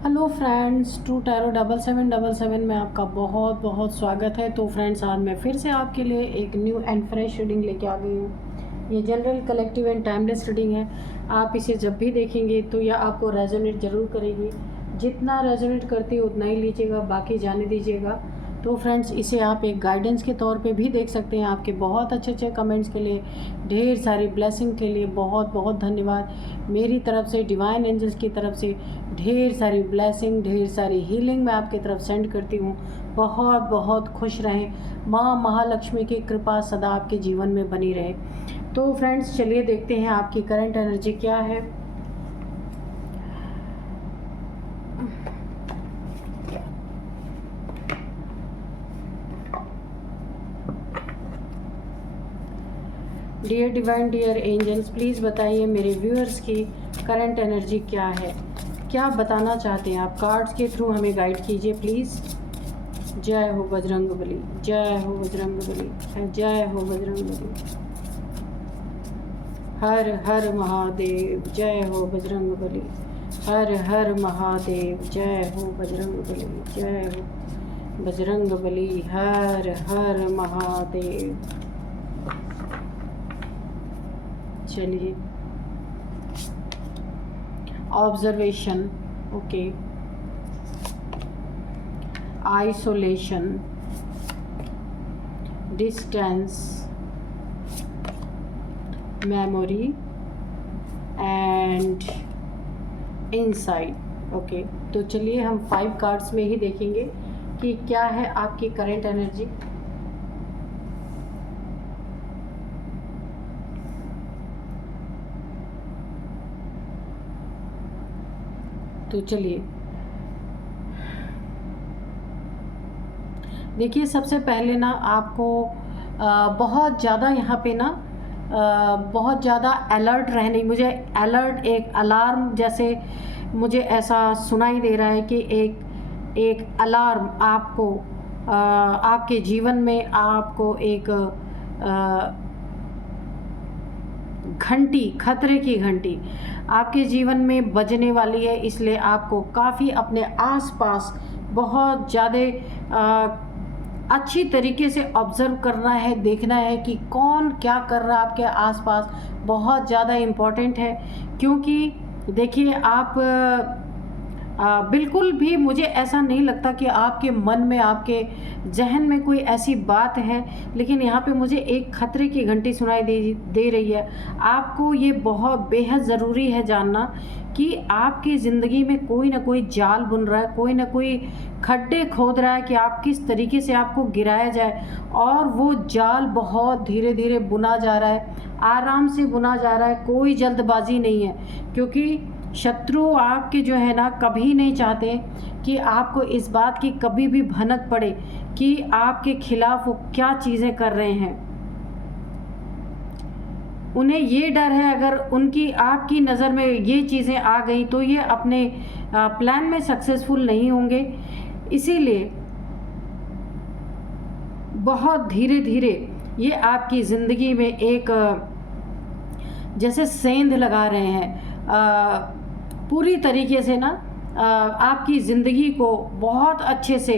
Hello friends, to tarot 7777 में आपका बहुत बहुत स्वागत है। तो फ्रेंड्स, आज मैं फिर से आपके लिए एक न्यू एंड फ्रेश रीडिंग लेके आ गई हूँ। ये general, collective and timeless reading है। आप इसे जब भी देखेंगे तो यह आपको रेजोनेट ज़रूर करेगी। जितना रेजोनेट करती है उतना ही लीजिएगा, बाकी जाने दीजिएगा। तो फ्रेंड्स, इसे आप एक गाइडेंस के तौर पे भी देख सकते हैं। आपके बहुत अच्छे अच्छे कमेंट्स के लिए, ढेर सारी ब्लेसिंग के लिए बहुत बहुत धन्यवाद। मेरी तरफ से, डिवाइन एंजल्स की तरफ से ढेर सारी ब्लेसिंग, ढेर सारी हीलिंग मैं आपकी तरफ सेंड करती हूँ। बहुत बहुत खुश रहें। माँ महालक्ष्मी की कृपा सदा आपके जीवन में बनी रहे। तो फ्रेंड्स, चलिए देखते हैं आपकी करंट एनर्जी क्या है। Dear divine, dear angels, please बताइए मेरे व्यूअर्स की करंट एनर्जी क्या है, क्या बताना चाहते हैं आप। कार्ड्स के थ्रू हमें गाइड कीजिए प्लीज़। जय हो बजरंगबली, जय हो बजरंगबली, जय हो बजरंगबली। हर हर महादेव, जय हो बजरंगबली। हर हर महादेव, जय हो बजरंगबली, जय हो बजरंगबली। हर हर महादेव। चलिए, observation, okay, isolation, distance, memory and insight. Okay, तो चलिए हम 5 कार्ड्स में ही देखेंगे कि क्या है आपकी करंट एनर्जी। तो चलिए देखिए, सबसे पहले ना आपको बहुत ज़्यादा यहाँ पे ना बहुत ज़्यादा अलर्ट रहने, मुझे अलर्ट, एक अलार्म जैसे मुझे ऐसा सुनाई दे रहा है कि एक अलार्म आपको आपके जीवन में आपको एक घंटी, खतरे की घंटी आपके जीवन में बजने वाली है। इसलिए आपको काफ़ी अपने आसपास बहुत ज़्यादा अच्छी तरीके से ऑब्ज़र्व करना है, देखना है कि कौन क्या कर रहा है आपके आसपास। बहुत ज़्यादा इम्पॉर्टेंट है, क्योंकि देखिए आप बिल्कुल भी मुझे ऐसा नहीं लगता कि आपके मन में, आपके जहन में कोई ऐसी बात है, लेकिन यहाँ पे मुझे एक खतरे की घंटी सुनाई दे रही है। आपको ये बहुत बेहद ज़रूरी है जानना कि आपकी ज़िंदगी में कोई ना कोई जाल बुन रहा है, कोई ना कोई खड्डे खोद रहा है कि आप किस तरीके से आपको गिराया जाए। और वो जाल बहुत धीरे धीरे बुना जा रहा है, आराम से बुना जा रहा है, कोई जल्दबाजी नहीं है। क्योंकि शत्रु आपके जो है ना, कभी नहीं चाहते कि आपको इस बात की कभी भी भनक पड़े कि आपके खिलाफ वो क्या चीज़ें कर रहे हैं। उन्हें ये डर है, अगर उनकी आपकी नज़र में ये चीज़ें आ गई तो ये अपने प्लान में सक्सेसफुल नहीं होंगे। इसीलिए बहुत धीरे धीरे ये आपकी ज़िंदगी में एक जैसे सेंध लगा रहे हैं, पूरी तरीके से ना आपकी ज़िंदगी को बहुत अच्छे से,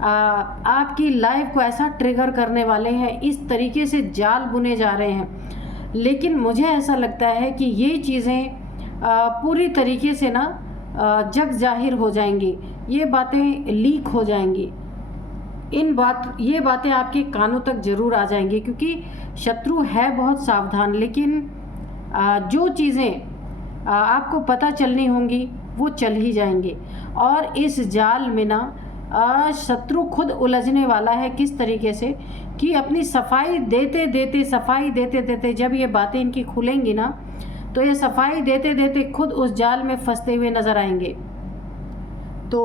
आपकी लाइफ को ऐसा ट्रिगर करने वाले हैं। इस तरीके से जाल बुने जा रहे हैं। लेकिन मुझे ऐसा लगता है कि ये चीज़ें पूरी तरीके से ना जग जाहिर हो जाएंगी, ये बातें लीक हो जाएंगी। ये बातें आपके कानों तक ज़रूर आ जाएंगी, क्योंकि शत्रु है बहुत सावधान। लेकिन जो चीज़ें आपको पता चलनी होंगी वो चल ही जाएंगे। और इस जाल में ना शत्रु खुद उलझने वाला है, किस तरीके से कि अपनी सफाई देते देते जब ये बातें इनकी खुलेंगी ना, तो ये सफाई देते देते खुद उस जाल में फंसते हुए नज़र आएंगे। तो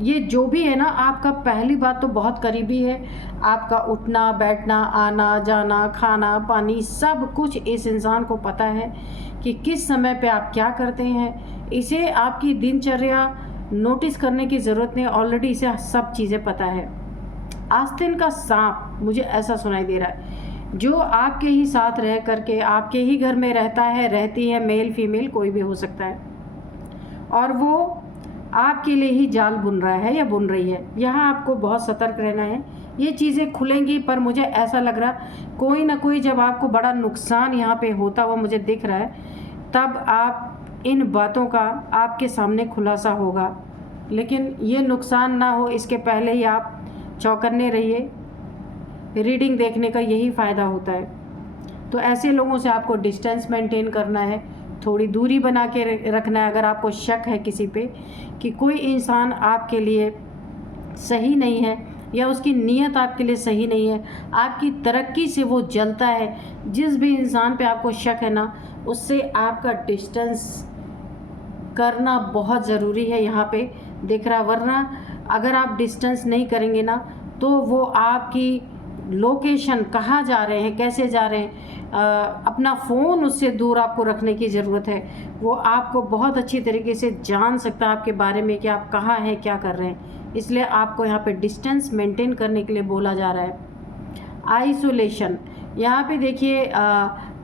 ये जो भी है ना, आपका पहली बात तो बहुत करीबी है। आपका उठना बैठना, आना जाना, खाना पानी, सब कुछ इस इंसान को पता है कि किस समय पे आप क्या करते हैं। इसे आपकी दिनचर्या नोटिस करने की ज़रूरत नहीं, ऑलरेडी इसे सब चीज़ें पता है। आस्तीन का सांप मुझे ऐसा सुनाई दे रहा है, जो आपके ही साथ रह करके आपके ही घर में रहता है, रहती है, मेल फीमेल कोई भी हो सकता है। और वो आपके लिए ही जाल बुन रहा है या बुन रही है। यहाँ आपको बहुत सतर्क रहना है। ये चीज़ें खुलेंगी, पर मुझे ऐसा लग रहा कोई ना कोई जब आपको बड़ा नुकसान यहाँ पे होता हुआ मुझे दिख रहा है, तब आप इन बातों का आपके सामने खुलासा होगा। लेकिन ये नुकसान ना हो इसके पहले ही आप चौकन्ने रहिए। रीडिंग देखने का यही फ़ायदा होता है। तो ऐसे लोगों से आपको डिस्टेंस मेंटेन करना है, थोड़ी दूरी बना के रखना है। अगर आपको शक है किसी पे कि कोई इंसान आपके लिए सही नहीं है या उसकी नीयत आपके लिए सही नहीं है, आपकी तरक्की से वो जलता है, जिस भी इंसान पे आपको शक है ना, उससे आपका डिस्टेंस करना बहुत ज़रूरी है। यहाँ पे दिख रहा, वरना अगर आप डिस्टेंस नहीं करेंगे ना, तो वो आपकी लोकेशन, कहाँ जा रहे हैं, कैसे जा रहे हैं, अपना फ़ोन उससे दूर आपको रखने की ज़रूरत है। वो आपको बहुत अच्छी तरीके से जान सकता है आपके बारे में कि आप कहाँ हैं, क्या कर रहे हैं। इसलिए आपको यहाँ पे डिस्टेंस मेंटेन करने के लिए बोला जा रहा है। आइसोलेशन, यहाँ पे देखिए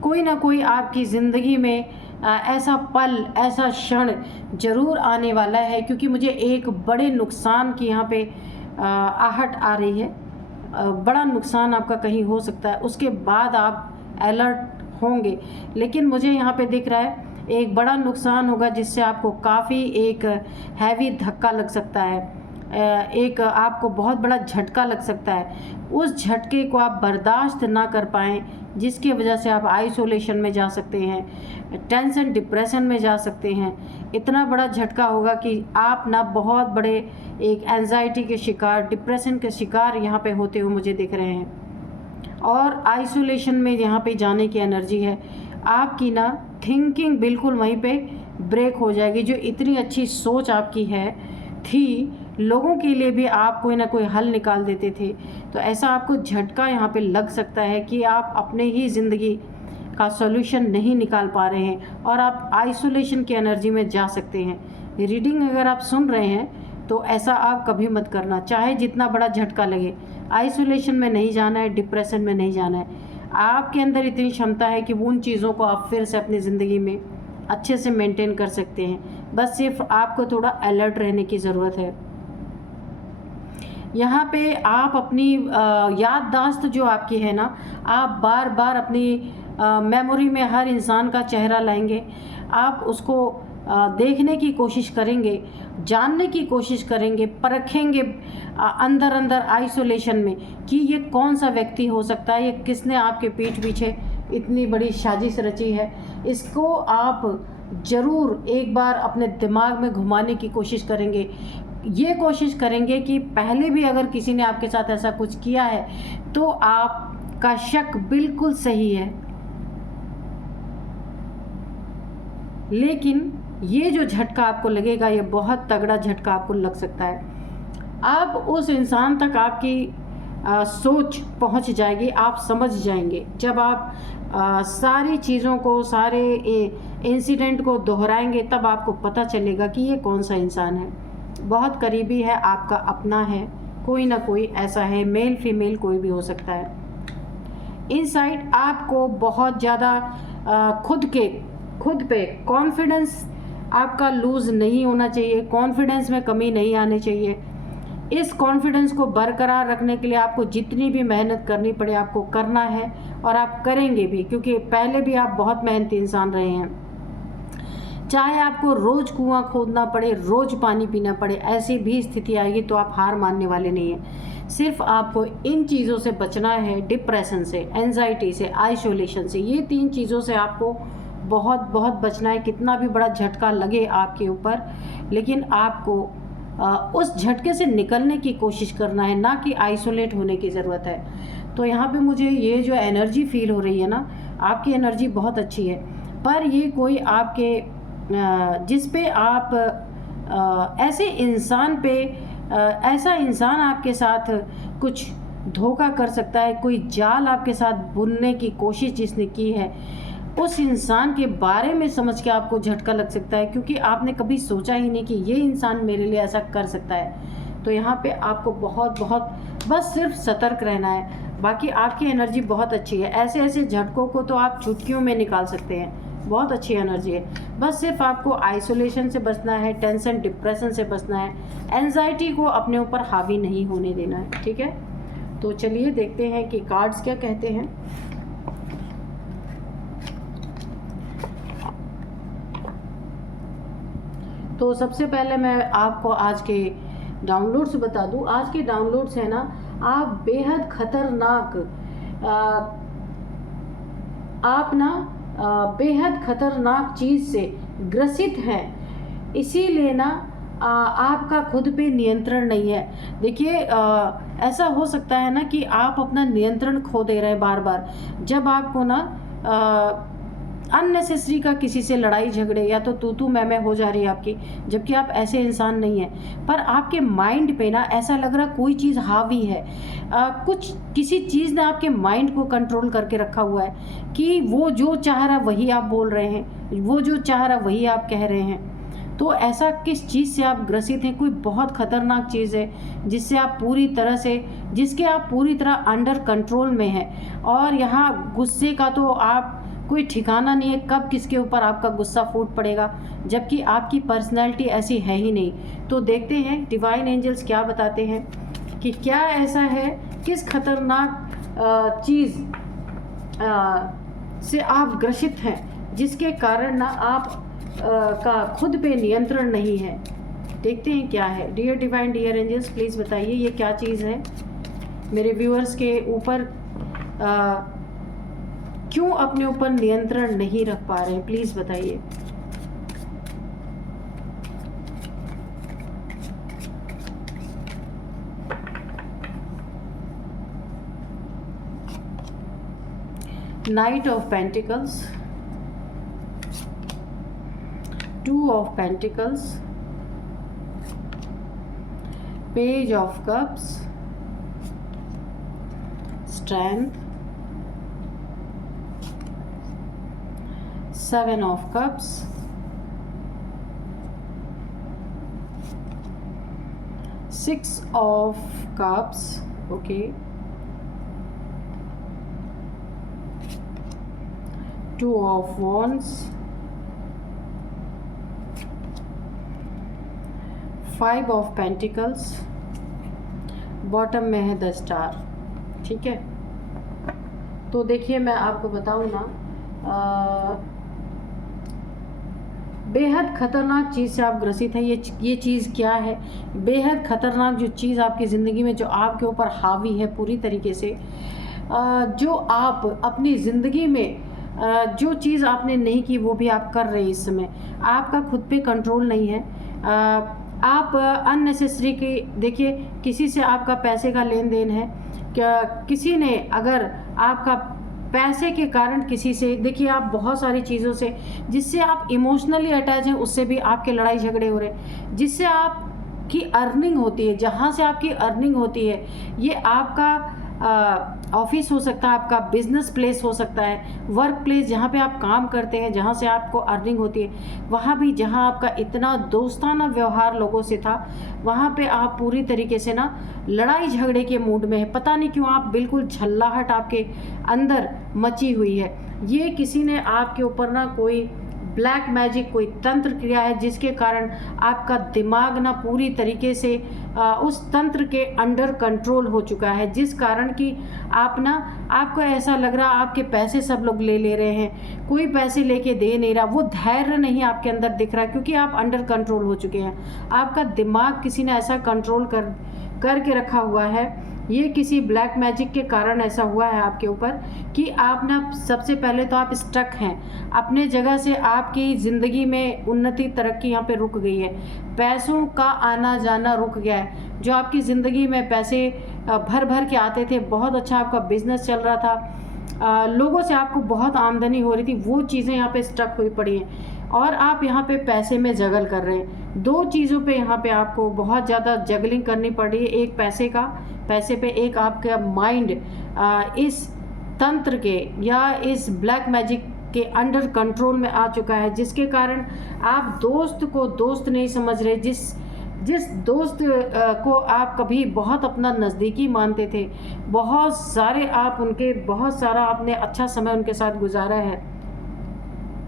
कोई ना कोई आपकी ज़िंदगी में ऐसा पल, ऐसा क्षण ज़रूर आने वाला है, क्योंकि मुझे एक बड़े नुकसान की यहाँ पे आहट आ रही है। बड़ा नुकसान आपका कहीं हो सकता है, उसके बाद आप अलर्ट होंगे। लेकिन मुझे यहाँ पे दिख रहा है एक बड़ा नुकसान होगा, जिससे आपको काफ़ी एक हैवी धक्का लग सकता है, एक आपको बहुत बड़ा झटका लग सकता है। उस झटके को आप बर्दाश्त ना कर पाएँ, जिसकी वजह से आप आइसोलेशन में जा सकते हैं, टेंशन, डिप्रेशन में जा सकते हैं। इतना बड़ा झटका होगा कि आप ना बहुत बड़े एक एंजाइटी के शिकार, डिप्रेशन के शिकार यहाँ पे होते हुए मुझे दिख रहे हैं। और आइसोलेशन में यहाँ पे जाने की एनर्जी है आपकी ना, थिंकिंग बिल्कुल वहीं पे ब्रेक हो जाएगी। जो इतनी अच्छी सोच आपकी थी, लोगों के लिए भी आप कोई ना कोई हल निकाल देते थे, तो ऐसा आपको झटका यहाँ पे लग सकता है कि आप अपने ही ज़िंदगी का सॉल्यूशन नहीं निकाल पा रहे हैं और आप आइसोलेशन की एनर्जी में जा सकते हैं। रीडिंग अगर आप सुन रहे हैं तो ऐसा आप कभी मत करना, चाहे जितना बड़ा झटका लगे। आइसोलेशन में नहीं जाना है, डिप्रेशन में नहीं जाना है। आपके अंदर इतनी क्षमता है कि उन चीज़ों को आप फिर से अपनी ज़िंदगी में अच्छे से मेंटेन कर सकते हैं। बस सिर्फ आपको थोड़ा अलर्ट रहने की ज़रूरत है। यहाँ पे आप अपनी याददाश्त जो आपकी है ना, आप बार बार अपनी मेमोरी में हर इंसान का चेहरा लाएंगे। आप उसको देखने की कोशिश करेंगे, जानने की कोशिश करेंगे, परखेंगे अंदर अंदर आइसोलेशन में कि ये कौन सा व्यक्ति हो सकता है, ये किसने आपके पीठ पीछे इतनी बड़ी साजिश रची है। इसको आप ज़रूर एक बार अपने दिमाग में घुमाने की कोशिश करेंगे। ये कोशिश करेंगे कि पहले भी अगर किसी ने आपके साथ ऐसा कुछ किया है तो आपका शक बिल्कुल सही है, लेकिन ये जो झटका आपको लगेगा, ये बहुत तगड़ा झटका आपको लग सकता है। अब उस इंसान तक आपकी सोच पहुंच जाएगी, आप समझ जाएंगे। जब आप सारी चीज़ों को, सारे इंसिडेंट को दोहराएंगे, तब आपको पता चलेगा कि ये कौन सा इंसान है। बहुत करीबी है, आपका अपना है, कोई ना कोई ऐसा है, मेल फीमेल कोई भी हो सकता है। इनसाइड आपको बहुत ज़्यादा खुद पे कॉन्फिडेंस आपका लूज़ नहीं होना चाहिए, कॉन्फिडेंस में कमी नहीं आनी चाहिए। इस कॉन्फिडेंस को बरकरार रखने के लिए आपको जितनी भी मेहनत करनी पड़े आपको करना है, और आप करेंगे भी, क्योंकि पहले भी आप बहुत मेहनती इंसान रहे हैं। चाहे आपको रोज़ कुआं खोदना पड़े, रोज़ पानी पीना पड़े, ऐसी भी स्थिति आएगी तो आप हार मानने वाले नहीं हैं। सिर्फ आपको इन चीज़ों से बचना है, डिप्रेशन से, एंजाइटी से, आइसोलेशन से। ये 3 चीज़ों से आपको बहुत बहुत बचना है। कितना भी बड़ा झटका लगे आपके ऊपर, लेकिन आपको उस झटके से निकलने की कोशिश करना है, ना कि आइसोलेट होने की ज़रूरत है। तो यहाँ पे मुझे ये जो एनर्जी फील हो रही है ना, आपकी एनर्जी बहुत अच्छी है, पर ये कोई आपके जिस पे आप ऐसे इंसान पे ऐसा इंसान आपके साथ कुछ धोखा कर सकता है, कोई जाल आपके साथ बुनने की कोशिश जिसने की है, उस इंसान के बारे में समझ के आपको झटका लग सकता है, क्योंकि आपने कभी सोचा ही नहीं कि ये इंसान मेरे लिए ऐसा कर सकता है। तो यहाँ पे आपको बहुत बस सिर्फ सतर्क रहना है। बाकी आपकी एनर्जी बहुत अच्छी है। ऐसे ऐसे झटकों को तो आप चुटकियों में निकाल सकते हैं। बहुत अच्छी एनर्जी है। बस सिर्फ आपको आइसोलेशन से बचना है, टेंशन डिप्रेशन से बचना है, एंजाइटी को अपने ऊपर हावी नहीं होने देना है, ठीक है। तो चलिए देखते हैं कि कार्ड्स क्या कहते हैं। तो सबसे पहले मैं आपको आज के डाउनलोड्स बता दूं। आज के डाउनलोड्स है ना, आप बेहद खतरनाक बेहद खतरनाक चीज़ से ग्रसित हैं, इसीलिए ना आपका खुद पे नियंत्रण नहीं है। देखिए ऐसा हो सकता है ना कि आप अपना नियंत्रण खो दे रहे हैं बार बार, जब आपको ना अननेसेसरी का किसी से लड़ाई झगड़े या तो तू मैं हो जा रही है आपकी, जबकि आप ऐसे इंसान नहीं हैं। पर आपके माइंड पे ना ऐसा लग रहा कोई चीज़ हावी है, किसी चीज़ ने आपके माइंड को कंट्रोल करके रखा हुआ है कि वो जो चाह रहा वही आप बोल रहे हैं, वो जो चाह रहा वही आप कह रहे हैं। तो ऐसा किस चीज़ से आप ग्रसित हैं? कोई बहुत ख़तरनाक चीज़ है जिसके आप पूरी तरह अंडर कंट्रोल में हैं। और यहाँ गुस्से का तो आप कोई ठिकाना नहीं है, कब किसके ऊपर आपका गुस्सा फूट पड़ेगा, जबकि आपकी पर्सनैलिटी ऐसी है ही नहीं। तो देखते हैं डिवाइन एंजल्स क्या बताते हैं कि क्या ऐसा है, किस खतरनाक चीज़ से आप ग्रसित हैं जिसके कारण ना आप का खुद पे नियंत्रण नहीं है। देखते हैं क्या है। Dear divine, dear angels, please बताइए ये क्या चीज़ है। मेरे व्यूअर्स के ऊपर क्यों अपने ऊपर नियंत्रण नहीं रख पा रहे हैं, प्लीज़ बताइए। Night of pentacles, 2 of pentacles, page of cups, strength, 7 of cups, 6 of cups, okay, 2 of wands, 5 of pentacles, bottom में है द स्टार, ठीक है। तो देखिए मैं आपको बताऊँ ना, बेहद ख़तरनाक चीज़ से आप ग्रसित हैं। ये चीज़ क्या है? बेहद ख़तरनाक जो चीज़ आपकी ज़िंदगी में जो आपके ऊपर हावी है पूरी तरीके से, जो आप अपनी ज़िंदगी में जो चीज़ आपने नहीं की वो भी आप कर रहे हैं इस समय। आपका खुद पे कंट्रोल नहीं है। आप अननेसेसरी की, देखिए किसी से आपका पैसे का लेन देन है, क्या किसी ने अगर आपका पैसे के कारण किसी से, देखिए आप बहुत सारी चीज़ों से जिससे आप इमोशनली अटैच हैं उससे भी आपके लड़ाई झगड़े हो रहे हैं। जिससे आपकी अर्निंग होती है, जहाँ से आपकी अर्निंग होती है, ये आपका ऑफिस हो सकता है, आपका बिजनेस प्लेस हो सकता है, वर्क प्लेस जहाँ पे आप काम करते हैं, जहाँ से आपको अर्निंग होती है, वहाँ भी जहाँ आपका इतना दोस्ताना व्यवहार लोगों से था, वहाँ पे आप पूरी तरीके से ना लड़ाई झगड़े के मूड में है। पता नहीं क्यों आप बिल्कुल झल्लाहट आपके अंदर मची हुई है। ये किसी ने आपके ऊपर ना कोई ब्लैक मैजिक, कोई तंत्र किया है जिसके कारण आपका दिमाग ना पूरी तरीके से उस तंत्र के अंडर कंट्रोल हो चुका है, जिस कारण कि आपको ऐसा लग रहा आपके पैसे सब लोग ले रहे हैं, कोई पैसे लेके दे नहीं रहा। वो धैर्य नहीं आपके अंदर दिख रहा क्योंकि आप अंडर कंट्रोल हो चुके हैं। आपका दिमाग किसी ने ऐसा कंट्रोल करके रखा हुआ है। ये किसी ब्लैक मैजिक के कारण ऐसा हुआ है आपके ऊपर कि आप ना, सबसे पहले तो आप स्टक हैं अपने जगह से। आपकी ज़िंदगी में उन्नति तरक्की यहाँ पे रुक गई है, पैसों का आना जाना रुक गया है। जो आपकी ज़िंदगी में पैसे भर भर के आते थे, बहुत अच्छा आपका बिजनेस चल रहा था, लोगों से आपको बहुत आमदनी हो रही थी, वो चीज़ें यहाँ पे स्टक हुई पड़ी हैं और आप यहाँ पे पैसे में जगल कर रहे हैं। 2 चीज़ों पे यहाँ पे आपको बहुत ज़्यादा जगलिंग करनी पड़ रही है। एक पैसे पे, एक आपका माइंड इस तंत्र के या इस ब्लैक मैजिक के अंडर कंट्रोल में आ चुका है, जिसके कारण आप दोस्त को दोस्त नहीं समझ रहे। जिस दोस्त को आप कभी बहुत अपना नज़दीकी मानते थे, बहुत सारा आपने अच्छा समय उनके साथ गुजारा है,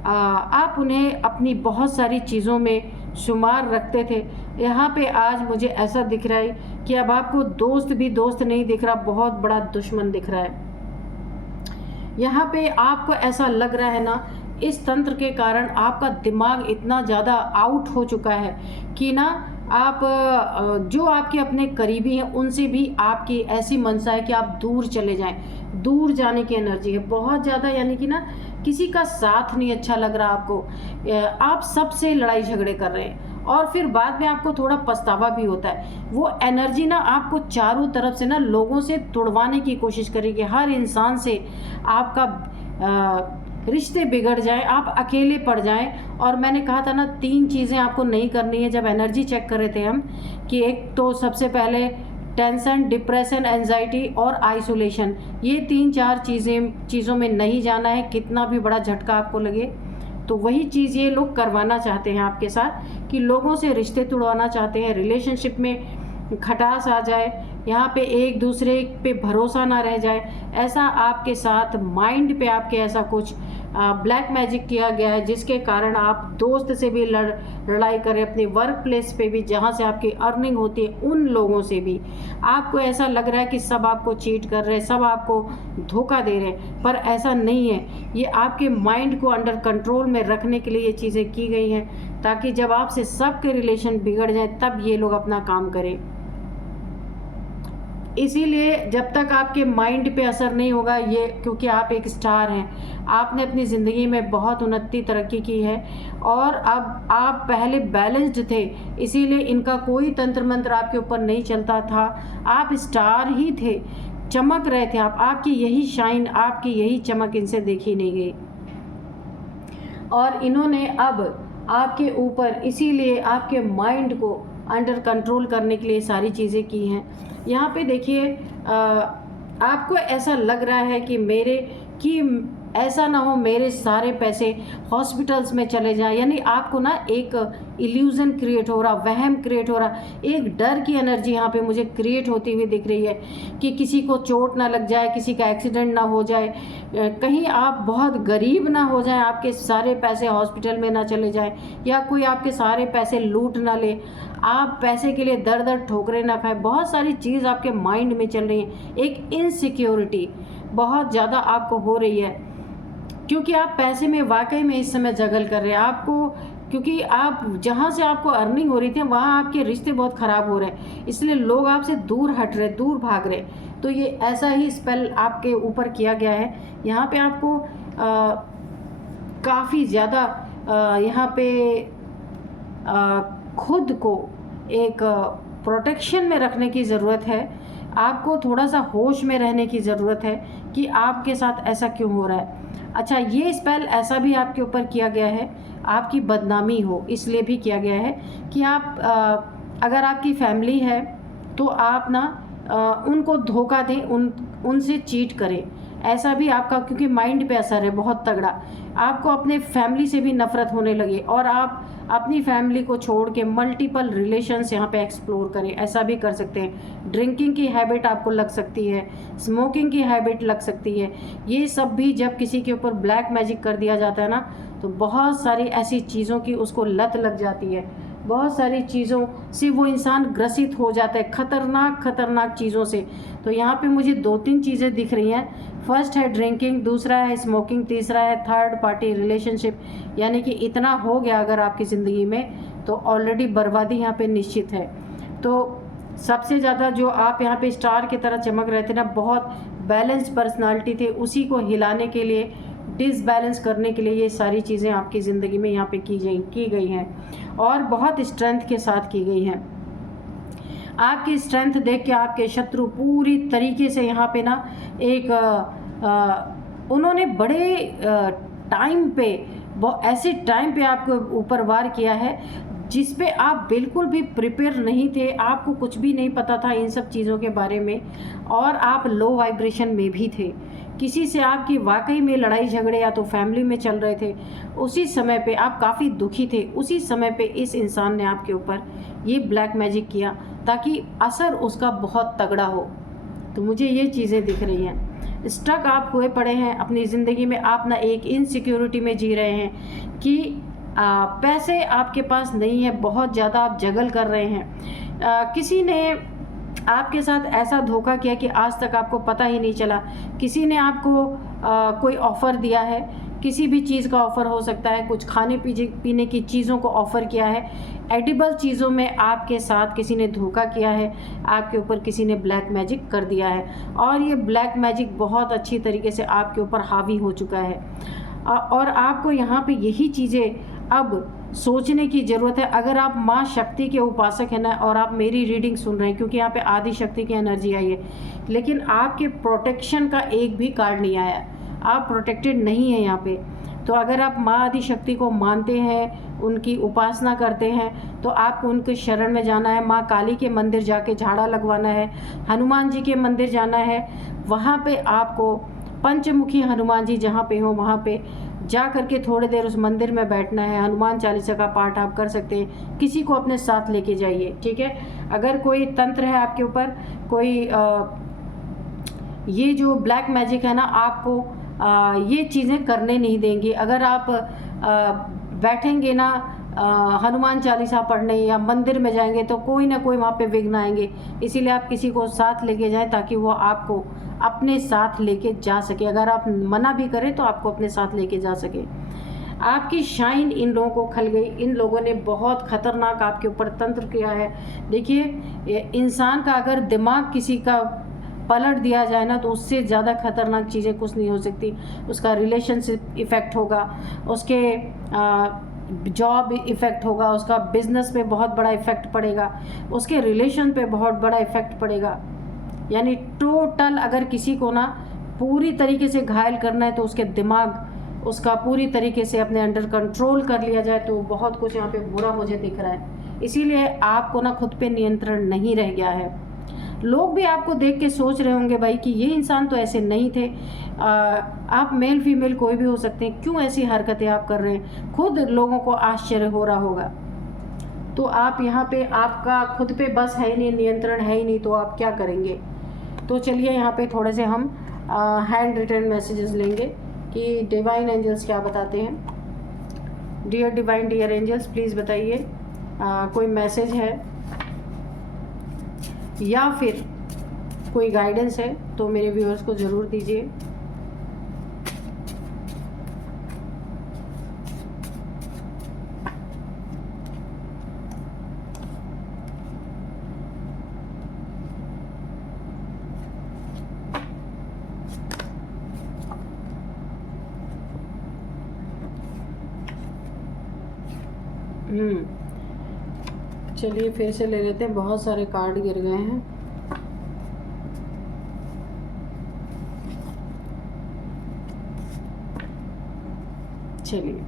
आप उन्हें अपनी बहुत सारी चीज़ों में शुमार रखते थे। यहाँ पे आज मुझे ऐसा दिख रहा है कि अब आपको दोस्त भी दोस्त नहीं दिख रहा, बहुत बड़ा दुश्मन दिख रहा है। यहाँ पे आपको ऐसा लग रहा है ना, इस तंत्र के कारण आपका दिमाग इतना ज़्यादा आउट हो चुका है कि ना आप जो आपके अपने करीबी हैं उनसे भी आपकी ऐसी मंशा है कि आप दूर चले जाएं। दूर जाने की एनर्जी है बहुत ज़्यादा, यानी कि ना किसी का साथ नहीं अच्छा लग रहा आपको, आप सबसे लड़ाई झगड़े कर रहे हैं और फिर बाद में आपको थोड़ा पछतावा भी होता है। वो एनर्जी ना आपको चारों तरफ से ना लोगों से तुड़वाने की कोशिश करेगी, हर इंसान से आपका रिश्ते बिगड़ जाएं, आप अकेले पड़ जाएं। और मैंने कहा था ना 3 चीज़ें आपको नहीं करनी है जब एनर्जी चेक कर रहे थे हम, कि एक तो सबसे पहले टेंशन, डिप्रेशन, एंजाइटी और आइसोलेशन, ये 3-4 चीज़ों में नहीं जाना है, कितना भी बड़ा झटका आपको लगे। तो वही चीज़ ये लोग करवाना चाहते हैं आपके साथ, कि लोगों से रिश्ते तुड़वाना चाहते हैं, रिलेशनशिप में खटास आ जाए, यहाँ पे एक दूसरे पे भरोसा ना रह जाए, ऐसा आपके साथ माइंड पे आपके ऐसा कुछ ब्लैक मैजिक किया गया है, जिसके कारण आप दोस्त से भी लड़ाई करें, अपने वर्क प्लेस पे भी जहाँ से आपकी अर्निंग होती है उन लोगों से भी आपको ऐसा लग रहा है कि सब आपको चीट कर रहे हैं, सब आपको धोखा दे रहे हैं, पर ऐसा नहीं है। ये आपके माइंड को अंडर कंट्रोल में रखने के लिए ये चीज़ें की गई हैं, ताकि जब आपसे सबके रिलेशन बिगड़ जाए तब ये लोग अपना काम करें। इसीलिए जब तक आपके माइंड पे असर नहीं होगा ये, क्योंकि आप एक स्टार हैं, आपने अपनी ज़िंदगी में बहुत उन्नति तरक्की की है और अब आप पहले बैलेंस्ड थे, इसीलिए इनका कोई तंत्र मंत्र आपके ऊपर नहीं चलता था, आप स्टार ही थे, चमक रहे थे आप, आपकी यही शाइन, आपकी यही चमक इनसे देखी नहीं गई। और इन्होंने अब आपके ऊपर इसीलिए आपके माइंड को अंडर कंट्रोल करने के लिए सारी चीज़ें की हैं। यहाँ पे देखिए आपको ऐसा लग रहा है कि ऐसा ना हो मेरे सारे पैसे हॉस्पिटल्स में चले जाएं, यानी आपको ना एक इल्यूज़न क्रिएट हो रहा, वहम क्रिएट हो रहा, एक डर की एनर्जी यहाँ पे मुझे क्रिएट होती हुई दिख रही है कि किसी को चोट ना लग जाए, किसी का एक्सीडेंट ना हो जाए, कहीं आप बहुत गरीब ना हो जाएं, आपके सारे पैसे हॉस्पिटल में ना चले जाएं, या कोई आपके सारे पैसे लूट ना ले, आप पैसे के लिए दर दर ठोकरे ना खाएं। बहुत सारी चीज़ आपके माइंड में चल रही है, एक इनसिक्योरिटी बहुत ज़्यादा आपको हो रही है, क्योंकि आप पैसे में वाकई में इस समय जगल कर रहे हैं। आपको क्योंकि आप जहाँ से आपको अर्निंग हो रही थी वहाँ आपके रिश्ते बहुत ख़राब हो रहे हैं, इसलिए लोग आपसे दूर हट रहे, दूर भाग रहे। तो ये ऐसा ही स्पेल आपके ऊपर किया गया है। यहाँ पे आपको काफ़ी ज़्यादा यहाँ पे खुद को एक प्रोटेक्शन में रखने की ज़रूरत है, आपको थोड़ा सा होश में रहने की ज़रूरत है कि आपके साथ ऐसा क्यों हो रहा है। अच्छा, ये स्पेल ऐसा भी आपके ऊपर किया गया है, आपकी बदनामी हो इसलिए भी किया गया है कि आप अगर आपकी फैमिली है तो आप ना उनको धोखा दें, उनसे चीट करें, ऐसा भी आपका, क्योंकि माइंड पे असर है बहुत तगड़ा, आपको अपने फैमिली से भी नफ़रत होने लगे और आप अपनी फैमिली को छोड़ के मल्टीपल रिलेशंस यहाँ पे एक्सप्लोर करें, ऐसा भी कर सकते हैं। ड्रिंकिंग की हैबिट आपको लग सकती है, स्मोकिंग की हैबिट लग सकती है। ये सब भी जब किसी के ऊपर ब्लैक मैजिक कर दिया जाता है ना, तो बहुत सारी ऐसी चीज़ों की उसको लत लग जाती है, बहुत सारी चीज़ों से वो इंसान ग्रसित हो जाता है, खतरनाक चीज़ों से। तो यहाँ पे मुझे 2-3 चीज़ें दिख रही हैं। फर्स्ट है ड्रिंकिंग, दूसरा है स्मोकिंग, तीसरा है थर्ड पार्टी रिलेशनशिप। यानी कि इतना हो गया अगर आपकी ज़िंदगी में तो ऑलरेडी बर्बादी यहाँ पे निश्चित है। तो सबसे ज़्यादा जो आप यहाँ पे स्टार की तरह चमक रहे थे ना, बहुत बैलेंस्ड पर्सनालिटी थे, उसी को हिलाने के लिए, डिसबैलेंस करने के लिए ये सारी चीज़ें आपकी ज़िंदगी में यहाँ पे की गई हैं और बहुत स्ट्रेंथ के साथ की गई हैं। आपकी स्ट्रेंथ देख के आपके शत्रु पूरी तरीके से यहाँ पे ना एक उन्होंने बड़े टाइम पे, ऐसे टाइम पे आपको ऊपर वार किया है जिस पे आप बिल्कुल भी प्रिपेयर नहीं थे, आपको कुछ भी नहीं पता था इन सब चीज़ों के बारे में और आप लो वाइब्रेशन में भी थे। किसी से आपकी वाकई में लड़ाई झगड़े या तो फैमिली में चल रहे थे, उसी समय पे आप काफ़ी दुखी थे, उसी समय पे इस इंसान ने आपके ऊपर ये ब्लैक मैजिक किया ताकि असर उसका बहुत तगड़ा हो। तो मुझे ये चीज़ें दिख रही हैं। स्टक आप हुए पड़े हैं अपनी ज़िंदगी में, आप ना एक इनसिक्योरिटी में जी रहे हैं कि पैसे आपके पास नहीं है, बहुत ज़्यादा आप जगल कर रहे हैं। किसी ने आपके साथ ऐसा धोखा किया कि आज तक आपको पता ही नहीं चला। किसी ने आपको कोई ऑफ़र दिया है, किसी भी चीज़ का ऑफ़र हो सकता है, कुछ खाने पीने की चीज़ों को ऑफ़र किया है, एडिबल चीज़ों में आपके साथ किसी ने धोखा किया है, आपके ऊपर किसी ने ब्लैक मैजिक कर दिया है और ये ब्लैक मैजिक बहुत अच्छी तरीके से आपके ऊपर हावी हो चुका है। और आपको यहाँ पे यही चीज़ें अब सोचने की ज़रूरत है। अगर आप माँ शक्ति के उपासक हैं ना और आप मेरी रीडिंग सुन रहे हैं, क्योंकि यहाँ पे आदि शक्ति की एनर्जी आई है, लेकिन आपके प्रोटेक्शन का एक भी कार्ड नहीं आया, आप प्रोटेक्टेड नहीं हैं यहाँ पे। तो अगर आप माँ आदि शक्ति को मानते हैं, उनकी उपासना करते हैं, तो आपको उनके शरण में जाना है। माँ काली के मंदिर जाके झाड़ा लगवाना है, हनुमान जी के मंदिर जाना है, वहाँ पे आपको पंचमुखी हनुमान जी जहाँ पे हो वहाँ पे जा करके थोड़ी देर उस मंदिर में बैठना है। हनुमान चालीसा का पाठ आप कर सकते हैं, किसी को अपने साथ लेके जाइए, ठीक है। अगर कोई तंत्र है आपके ऊपर, कोई ये जो ब्लैक मैजिक है ना, आपको ये चीज़ें करने नहीं देंगी। अगर आप बैठेंगे ना हनुमान चालीसा पढ़ने या मंदिर में जाएंगे तो कोई ना कोई वहाँ पे विघ्न आएंगे। इसीलिए आप किसी को साथ लेके जाएं ताकि वो आपको अपने साथ लेके जा सके। अगर आप मना भी करें तो आपको अपने साथ लेके जा सके। आपकी शाइन इन लोगों को खल गई। इन लोगों ने बहुत ख़तरनाक आपके ऊपर तंत्र किया है। देखिए, इंसान का अगर दिमाग किसी का पलट दिया जाए ना तो उससे ज़्यादा खतरनाक चीज़ें कुछ नहीं हो सकती। उसका रिलेशनशिप इफ़ेक्ट होगा, उसके जॉब इफ़ेक्ट होगा, उसका बिजनेस पे बहुत बड़ा इफ़ेक्ट पड़ेगा, उसके रिलेशन पे बहुत बड़ा इफ़ेक्ट पड़ेगा। यानी टोटल अगर किसी को ना पूरी तरीके से घायल करना है तो उसके दिमाग उसका पूरी तरीके से अपने अंडर कंट्रोल कर लिया जाए तो बहुत कुछ यहाँ पे बुरा मुझे दिख रहा है। इसीलिए आपको ना खुद पे नियंत्रण नहीं रह गया है। लोग भी आपको देख के सोच रहे होंगे भाई कि ये इंसान तो ऐसे नहीं थे। आप मेल फीमेल कोई भी हो सकते हैं, क्यों ऐसी हरकतें आप कर रहे हैं। खुद लोगों को आश्चर्य हो रहा होगा। तो आप यहाँ पे आपका खुद पे बस है ही नहीं, नियंत्रण है ही नहीं, तो आप क्या करेंगे। तो चलिए यहाँ पे थोड़े से हम हैंड रिटन मैसेजेस लेंगे कि डिवाइन एंजल्स क्या बताते हैं। Dear divine, dear angels, please बताइए कोई मैसेज है या फिर कोई गाइडेंस है तो मेरे व्यूअर्स को ज़रूर दीजिए। चलिए फिर से ले लेते हैं, बहुत सारे कार्ड गिर गए हैं। चलिए,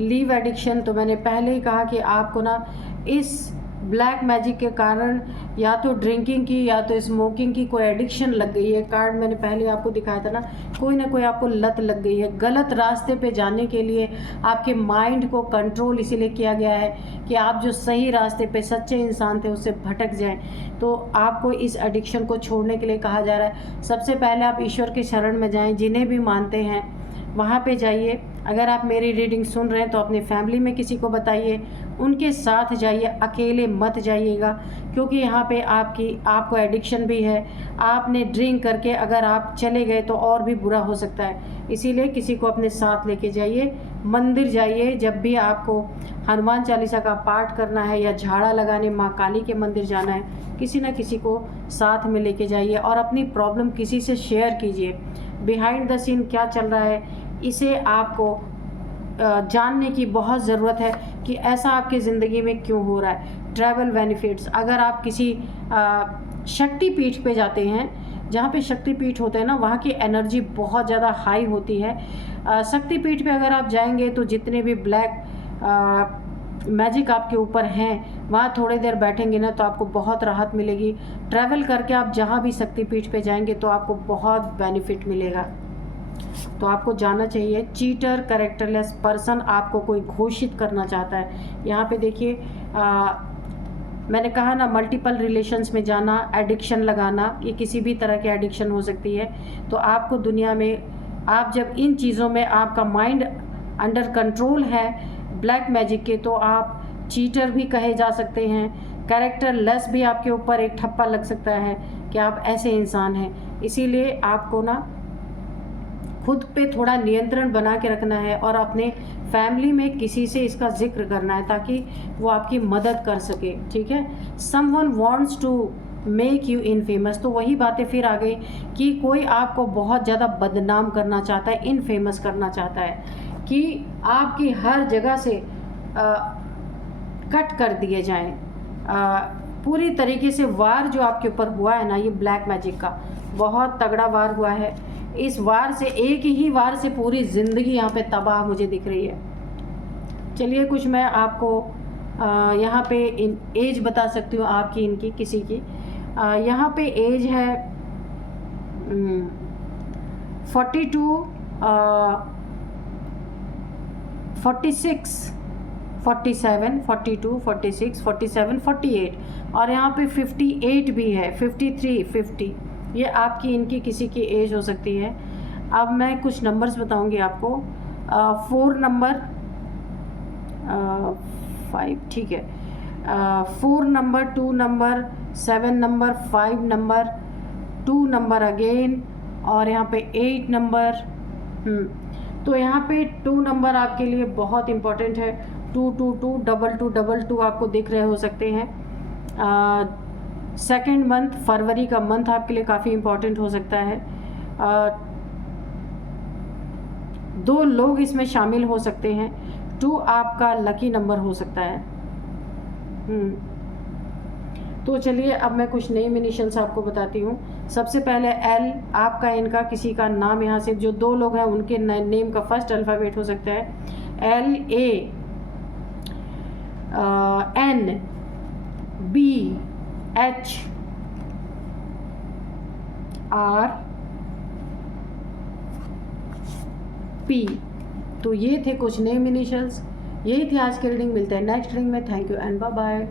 लीव एडिक्शन, तो मैंने पहले ही कहा कि आपको ना इस ब्लैक मैजिक के कारण या तो ड्रिंकिंग की या तो स्मोकिंग की कोई एडिक्शन लग गई है। कार्ड मैंने पहले आपको दिखाया था ना कोई आपको लत लग गई है। गलत रास्ते पे जाने के लिए आपके माइंड को कंट्रोल इसीलिए किया गया है कि आप जो सही रास्ते पे सच्चे इंसान थे उससे भटक जाएं। तो आपको इस एडिक्शन को छोड़ने के लिए कहा जा रहा है, सबसे पहले आप ईश्वर के शरण में जाएँ, जिन्हें भी मानते हैं वहाँ पे जाइए। अगर आप मेरी रीडिंग सुन रहे हैं तो अपनी फैमिली में किसी को बताइए, उनके साथ जाइए, अकेले मत जाइएगा, क्योंकि यहाँ पे आपको एडिक्शन भी है। आपने ड्रिंक करके अगर आप चले गए तो और भी बुरा हो सकता है। इसीलिए किसी को अपने साथ लेके जाइए, मंदिर जाइए। जब भी आपको हनुमान चालीसा का पाठ करना है या झाड़ा लगाने माँ काली के मंदिर जाना है, किसी न किसी को साथ में लेके जाइए और अपनी प्रॉब्लम किसी से शेयर कीजिए। बिहाइंड द सीन क्या चल रहा है इसे आपको जानने की बहुत ज़रूरत है कि ऐसा आपकी ज़िंदगी में क्यों हो रहा है। ट्रैवल बेनिफिट्स, अगर आप किसी शक्तिपीठ पे जाते हैं, जहाँ पे शक्तिपीठ होते हैं ना, वहाँ की एनर्जी बहुत ज़्यादा हाई होती है। शक्तिपीठ पे अगर आप जाएंगे तो जितने भी ब्लैक मैजिक आपके ऊपर हैं वहाँ थोड़ी देर बैठेंगे ना तो आपको बहुत राहत मिलेगी। ट्रैवल करके आप जहाँ भी शक्तिपीठ पे जाएंगे तो आपको बहुत बेनिफिट मिलेगा। तो आपको जाना चाहिए। चीटर, कैरेक्टरलेस पर्सन आपको कोई घोषित करना चाहता है। यहाँ पे देखिए मैंने कहा ना, मल्टीपल रिलेशंस में जाना, एडिक्शन लगाना, ये किसी भी तरह की एडिक्शन हो सकती है। तो आपको दुनिया में, आप जब इन चीज़ों में आपका माइंड अंडर कंट्रोल है ब्लैक मैजिक के, तो आप चीटर भी कहे जा सकते हैं, कैरेक्टर लेस भी आपके ऊपर एक ठप्पा लग सकता है कि आप ऐसे इंसान हैं। इसीलिए आपको ना खुद पे थोड़ा नियंत्रण बना के रखना है और अपने फैमिली में किसी से इसका जिक्र करना है ताकि वो आपकी मदद कर सके, ठीक है। Someone wants to make you infamous, तो वही बातें फिर आ गई कि कोई आपको बहुत ज़्यादा बदनाम करना चाहता है, इनफेमस करना चाहता है कि आपकी हर जगह से कट कर दिए जाएं। पूरी तरीके से वार जो आपके ऊपर हुआ है ना, ये ब्लैक मैजिक का बहुत तगड़ा वार हुआ है। इस वार से, एक ही वार से पूरी ज़िंदगी यहाँ पे तबाह मुझे दिख रही है। चलिए कुछ मैं आपको यहाँ पे एज बता सकती हूँ आपकी, इनकी, किसी की। यहाँ पे एज है 42, 46, 47, 42, 46, 47, 48 और यहाँ पे 58 भी है, 53, 50। ये आपकी, इनकी, किसी की एज हो सकती है। अब मैं कुछ नंबर्स बताऊंगी आपको। 4 नंबर, 5, ठीक है, 4 number, 2 number, 7 number, 5 number, 2 number again, और यहाँ पे 8 नंबर। तो यहाँ पे 2 नंबर आपके लिए बहुत इम्पोर्टेंट है। 2, 2, 2, 2, 2, 2, 2 आपको दिख रहे हो सकते हैं। सेकेंड मंथ, फरवरी का मंथ आपके लिए काफ़ी इम्पोर्टेंट हो सकता है। 2 लोग इसमें शामिल हो सकते हैं। 2 आपका लकी नंबर हो सकता है। तो चलिए अब मैं कुछ नेम इनिशियल्स आपको बताती हूँ। सबसे पहले L, आपका, इनका, किसी का नाम, यहाँ से जो 2 लोग हैं उनके नेम का फर्स्ट अल्फ़ाबेट हो सकता है L, A, N, B, H, R, P। तो ये थे कुछ नेम इनिशियल्स। यही थी आज की रीडिंग। मिलते हैं नेक्स्ट रीडिंग में। Thank you and bye bye.